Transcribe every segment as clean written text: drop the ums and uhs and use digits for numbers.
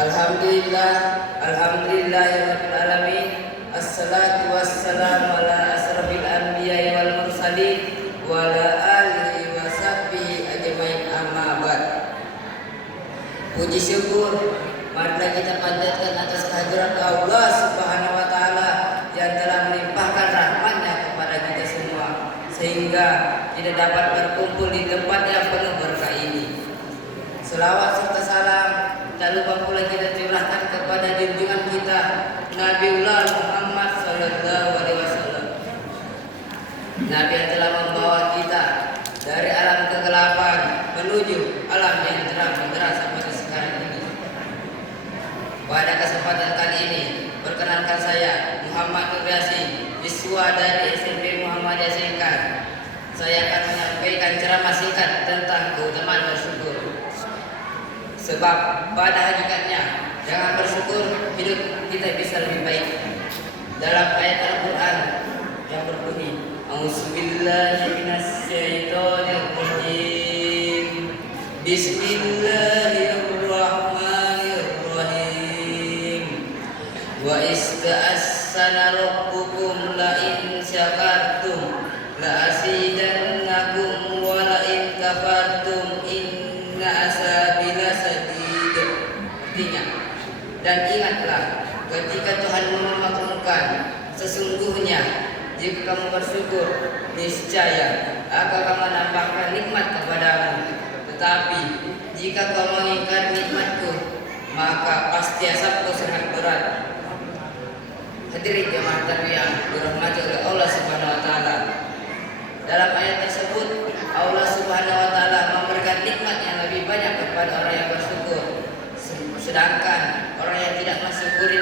Alhamdulillah, alhamdulillahirabbil alamin. Assalatu wassalamu ala asrofil anbiya'i wal mursalin wa ala alihi wa sahbihi ajmain, amma ba'd. Puji syukur marilah kita panjatkan atas kehadirat Allah Subhanahu wa taala yang telah melimpahkan rahmatnya kepada kita semua sehingga kita dapat berkumpul di tempat yang penuh berkah ini. Selawat serta salam tak lupa pula kita curahkan kepada junjungan kita Nabiullah Muhammad sallallahu alaihi wasallam. Nabi yang telah membawa kita dari alam kegelapan menuju alam yang terang benderang seperti sekarang ini. Pada kesempatan kali ini, perkenalkan saya Muhammad Nur Yasin, siswa dari SMP Muhammadiyah Singkat. Saya akan menyampaikan ceramah singkat tentang keutamaan bersyukur. Sebab pada hakikatnya dengan bersyukur hidup kita bisa lebih baik. Dalam ayat Al-Quran yang berbunyi, A'udzubillahi minasyaitonirrajim. Bismillahirrahmanirrahim. Wa ista'assana rabbukum la in syakartum la azidannakum wa la in kafartum inna azabi lasadid. Artinya, dan ingatlah ketika Tuhan memakmurkan, sesungguhnya jika kamu bersyukur niscaya akan menambahkan nikmat kepadamu. Tetapi jika kau mengingkari nikmatku, maka pasti azabku sangat berat. Hadirin jemaah yang dirahmati oleh Allah Subhanahu wa taala. Dalam ayat tersebut Allah Subhanahu wa taala memberikan nikmat yang lebih banyak kepada orang yang bersyukur. Sedangkan orang yang tidak mensyukuri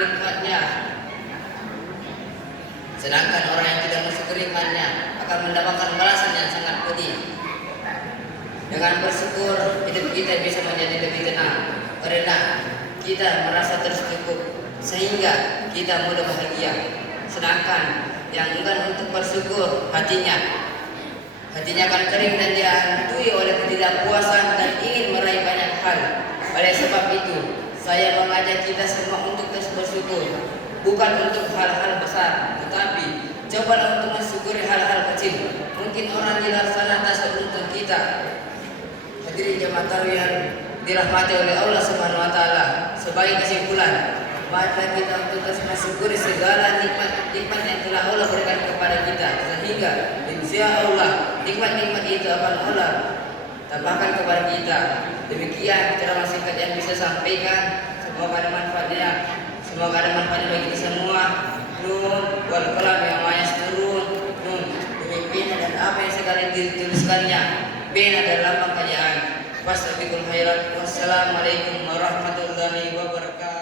nikmatnya akan mendapatkan balasan yang sangat pedih. Dengan bersyukur hidup kita bisa menjadi lebih tenang karena kita merasa tercukup sehingga kita mudah bahagia. Sedangkan yang enggan untuk bersyukur hatinya akan kering dan dihantui oleh ketidakpuasan dan ingin meraih banyak hal. Oleh sebab itu saya mengajak kita semua untuk terus bersyukur, bukan untuk hal-hal besar, tetapi cobalah untuk mensyukuri hal-hal kecil. Mungkin orang di luar sana tak seberuntung kita. Hadirin jemaah yang dirahmati oleh Allah Subhanahu wa taala. Sebagai kesimpulan, marilah kita untuk terus mensyukuri segala nikmat-nikmat yang telah Allah berikan kepada kita, sehingga insya Allah nikmat-nikmat itu akan Allah tambahkan kepada kita. Demikian ceramah singkat yang bisa sampaikan. Semoga ada manfaatnya. Semoga ada manfaatnya bagi kita semua. Nun wal qalam yang mayasturun. Nun demi pina dan apa yang sekali dituliskannya. Pina dan lambang kajaan. Fastabiqul khairat. Wassalamualaikum warahmatullahi wabarakatuh.